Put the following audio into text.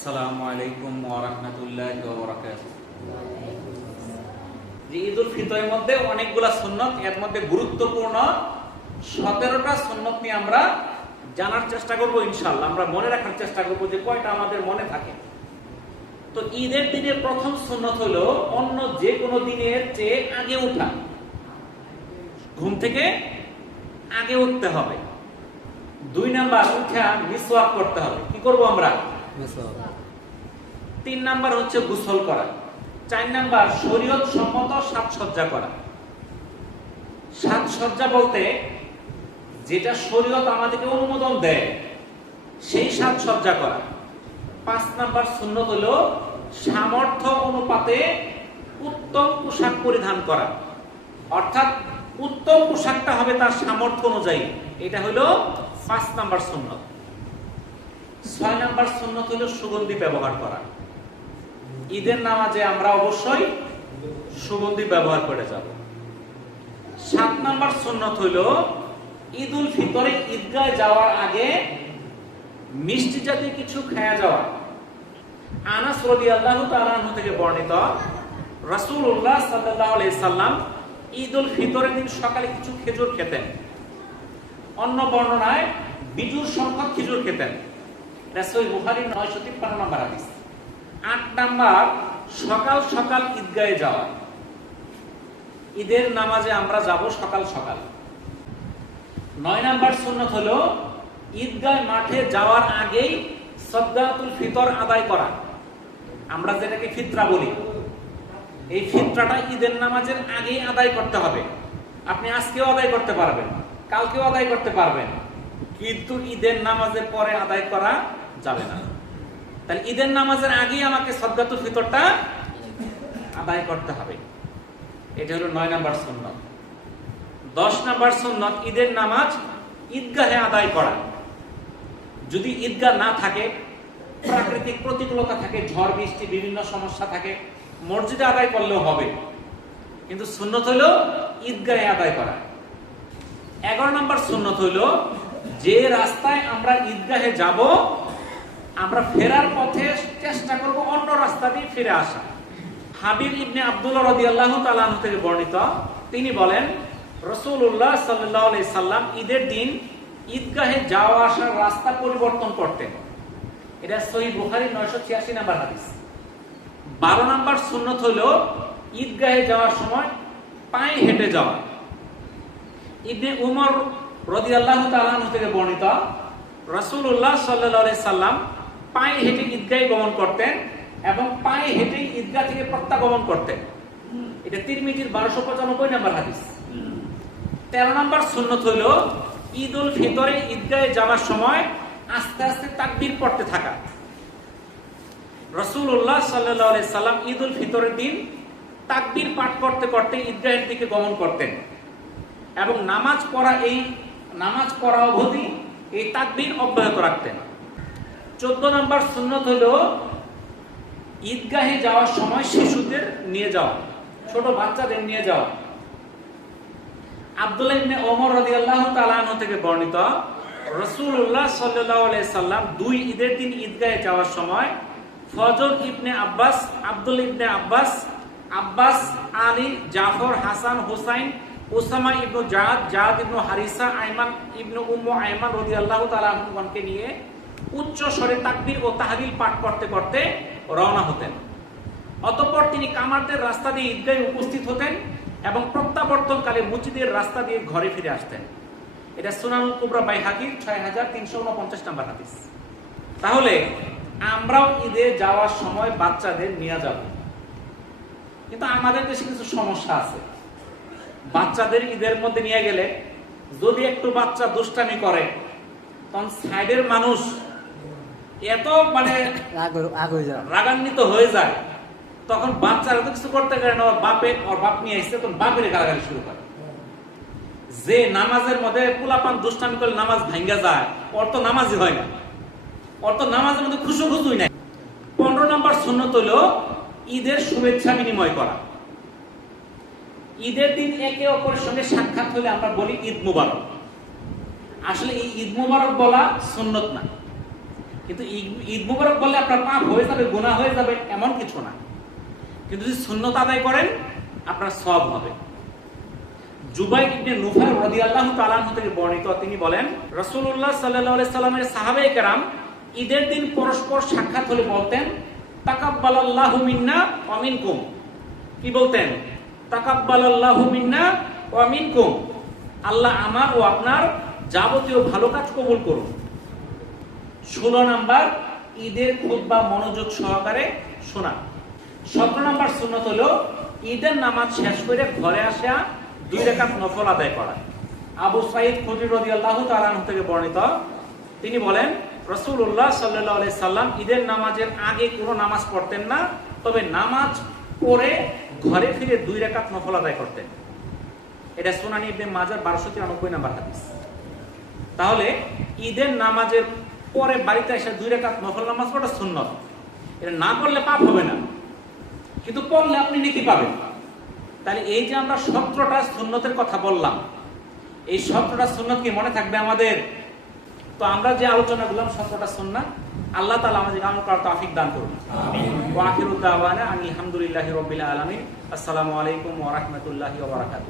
আসসালামু আলাইকুম ওয়া রাহমাতুল্লাহি ওয়া বারাকাতুহু। ঈদুল ফিতরের মধ্যে অনেকগুলা সুন্নত, এর মধ্যে গুরুত্বপূর্ণ 17টা সুন্নত নিয়ে আমরা জানার চেষ্টা করব ইনশাআল্লাহ। আমরা মনে রাখার চেষ্টা করব যে কয়টা আমাদের মনে থাকে। তো ঈদের দিনের প্রথম সুন্নত হলো অন্য যে কোনো দিনের চেয়ে আগে ওঠা। ঘুম থেকে আগে উঠতে হবে। 2 নাম্বার উঠা মিসওয়াক করতে হবে। কি করব আমরা? 3 নাম্বার হচ্ছে গোসল করা। 4 নাম্বার শরীয়ত সম্মত সাজসজ্জা করা। সাজসজ্জা বলতে যেটা শরীয়ত আমাদেরকে অনুমোদন দেয় সেই সাজসজ্জা করা। 5 নাম্বার সুন্নত হলো সামর্থ্য অনুপাতে উত্তম পোশাক পরিধান করা, অর্থাৎ উত্তম পোশাকটা হবে তার সামর্থ্য অনুযায়ী। এটা হলো 5 নাম্বার সুন্নত। 6 নাম্বার সুন্নত হলো সুগন্ধি ব্যবহার করা। ঈদের নামাজে আমরা অবশ্যই সুগন্ধি ব্যবহার করে যাব। 7 নাম্বার সুন্নত হলো ঈদুল ফিতরে ঈদগাহে যাওয়ার আগে মিষ্টি জাতীয় কিছু খেয়ে যাওয়া। আনাস রাদিয়াল্লাহু তাআলা আনহু থেকে বর্ণিত, রাসূলুল্লাহ সাল্লাল্লাহু আলাইহি সাল্লাম ঈদুল ফিতরের দিন সকালে কিছু খেজুর খেতেন। অন্য বর্ণনায় বিজুর সংখ্যক খেজুর খেতেন। এটা সহিহ বুখারীর 953 নম্বর হাদিস। 8 নাম্বার সকাল সকাল ঈদগাহে যাওয়া। ঈদের নামাজে আমরা যাব সকাল সকাল। 9 নাম্বার সুন্নাত হলো ঈদগাহ মাঠে যাওয়ার আগেই সাদকাতুল ফিতর আদায় করা। আমরা যেটাকে ফিতরা বলি, এই ফিতরাটা ঈদের নামাজের আগেই আদায় করতে হবে। আপনি আজকেও আদায় করতে পারবেন, কালকেও আদায় করতে পারবেন, কিন্তু ঈদের নামাজের পরে আদায় করা যাবে না। তাহলে ঈদের নামাজের আগেই আমাকে সাদকাতুল ফিতরটা আদায় করতে হবে। এটা হলো 9 নাম্বার সুন্নাত। 10 নাম্বার সুন্নাত ঈদের নামাজ ঈদগাহে আদায় করা। যদি ঈদগাহ না থাকে, প্রাকৃতিক প্রতিকূলতা থাকে, ঝড় বৃষ্টি বিভিন্ন সমস্যা থাকে, মসজিদে আদায় করলেও হবে, কিন্তু সুন্নত হলো ঈদগাহে আদায় করা। 11 নাম্বার সুন্নত হলো যে রাস্তায় আমরা ঈদগাহে যাব, আমরা ফেরার পথে চেষ্টা করব অন্য রাস্তা দিয়ে ফিরে আসা। হাবিব ইবনে আব্দুল্লাহ রাদিয়াল্লাহু তাআলা আনহু থেকে বর্ণিত, তিনি বলেন রাসূলুল্লাহ সাল্লাল্লাহু আলাইহি সাল্লাম ঈদের দিন ঈদগাহে যাওয়া আসার রাস্তা পরিবর্তন করতেন। এটা সহিহ বুখারীর 986 নম্বর হাদিস। 12 নাম্বার সুন্নত হলো ঈদগাহে যাওয়ার সময় পায়ে হেঁটে যাওয়া। ইবনে উমর রাদিয়াল্লাহু তাআলা আনহু থেকে বর্ণিত, রাসূলুল্লাহ সাল্লাল্লাহু আলাইহি সাল্লাম পায়ে হেঁটে ঈদগাহে গমন করতেন এবং পায়ে হেঁটে ঈদগাহ থেকে প্রত্যাগমন করতেন। এটা তিরমিজির 1295 নম্বর হাদিস। 13 নাম্বার সুন্নত হলো ঈদুল ফিতরে ঈদগাহে যাওয়ার সময় আস্তে আস্তে তাকবীর পড়তে থাকা। রাসূলুল্লাহ সাল্লাল্লাহু আলাইহি সাল্লাম ঈদুল ফিতরের দিন তাকবীর পাঠ করতে করতে ঈদগাহের দিকে গমন করতেন এবং নামাজ পড়া অবধি এই তাকবীর অব্যাহত রাখতেন। 14 নাম্বার সুন্নত হলো ঈদগাহে যাওয়ার সময় শিশুদের নিয়ে যাওয়া, ছোট বাচ্চাদের নিয়ে যাওয়া। আব্দুল্লাহ ইবনে ওমর রাদিয়াল্লাহু তাআলা আনহু থেকে বর্ণিত, রাসূলুল্লাহ সাল্লাল্লাহু আলাইহি সাল্লাম 2 ঈদের দিন ঈদগাহে যাওয়ার সময় ফজল ইবনে আব্বাস, আব্দুল্লাহ ইবনে আব্বাস, আলী, জাফর, হাসান, হুসাইন, উসামা ইবনে জাদ ইবনে হারিসা, আয়মান ইবনে উম্মু আয়মান রাদিয়াল্লাহু তাআলা আনহুকে নিয়ে উচ্চ স্বরে তাকবীর ও তাহলিল পাঠ করতে করতে রওনা হতেন। অতঃপর তিনি কামারদের রাস্তা দিয়ে ঈদগাহে উপস্থিত হতেন এবং প্রত্যাবর্তনকালে মসজিদের রাস্তা দিয়ে ঘরে ফিরে আসতেন। এটা সুনানুল কুবরা বাইহাকির 6349 নম্বর হাদিস। তাহলে আমরাও ঈদে যাওয়ার সময় বাচ্চাদের নিয়ে যাব, কিন্তু আমাদের দেশে কিছু সমস্যা আছে। বাচ্চাদের ঈদের মধ্যে নিয়ে গেলে যদি একটু বাচ্চা দুষ্টামি করে, তখন সাইডের মানুষ এত রাগান্বিত হয়ে যায়, তখন বাচ্চারা তো কিছু করতে পারে না, ওর বাপ নিয়ে আসছে, তখন বাপের গালাগালি শুরু করে। যে নামাজের মধ্যে পোলাপান দুষ্টামি করলে নামাজ ভাঙ্গা যায়, ওর তো নামাজই হয় না, ওর তো নামাজের মধ্যে খুশুই নাই। 15 নাম্বার সুন্নত হলো ঈদের শুভেচ্ছা বিনিময় করা। ঈদের দিন একে অপরের সঙ্গে সাক্ষাৎ হলে আমরা বলি ঈদ মুবারক। আসলে এই ঈদ মুবারক বলা সুন্নত না, কিন্তু ঈদ মুবারক বললে আপনার পাপ হয়ে যাবে, গুনাহ হয়ে যাবে এমন কিছু না। কিন্তু যদি সুন্নত আদায় করেন আপনার সওয়াব হবে। জুবাইর ইবনে নুফাইল রাদিয়াল্লাহু তাআলা আনহু থেকে বর্ণিত, তিনি বলেন রাসূলুল্লাহ সাল্লাল্লাহু আলাইহি সাল্লামের সাহাবায়ে কেরাম ঈদের দিন পরস্পর সাক্ষাৎ হলে বলতেন তাকাব্বালাল্লাহু মিন্না ওয়া মিনকুম। কি বলতেন? তাকাব্বালাল্লাহু মিন্না ওয়া মিনকুম, আল্লাহ আমার ও আপনার যাবতীয় ভালো কাজ কবুল করুন। 16 নাম্বার ঈদের খুতবা মনোযোগ সহকারে শোনা। 17 নাম্বার সুন্নাত হলো ঈদের নামাজ শেষ করে ঘরে আসা 2 রাকাত নফল আদায় করা। আবু সাঈদ খুদরি রাদিয়াল্লাহু তাআলা আনহু থেকে বর্ণিত, তিনি বলেন রাসূলুল্লাহ সাল্লাল্লাহু আলাইহি সাল্লাম ঈদের নামাজের আগে কোনো নামাজ পড়তেন না, তবে নামাজ পড়ে ঘরে ফিরে 2 রাকাত নফল আদায় করতেন। এটা সুনানি ইবনে মাজাহ 1293 নাম্বার হাদিস। তাহলে ঈদের নামাজের পরে বাড়িতে এসে 2 রাকাত নফল নামাজ পড়া সুন্নাত। এটা না করলে পাপ হবে না, কিন্তু পড়লে আপনি নেকি পাবেন। তাহলে এই যে আমরা 17টা সুন্নতের কথা বললাম, এই 17টা সুন্নত কি মনে থাকবে আমাদের? তো আমরা যে আলোচনা করলাম 17টা সুন্নাত, আল্লাহ তাআলা আমাদের আমল করার তৌফিক দান করুন। আমিন। ওয়া আখিরু দাওয়ানা আলহামদুলিল্লাহি রাব্বিল আলামিন। আসসালামু আলাইকুম ওয়া রাহমাতুল্লাহি ওয়া বারাকাতুহু।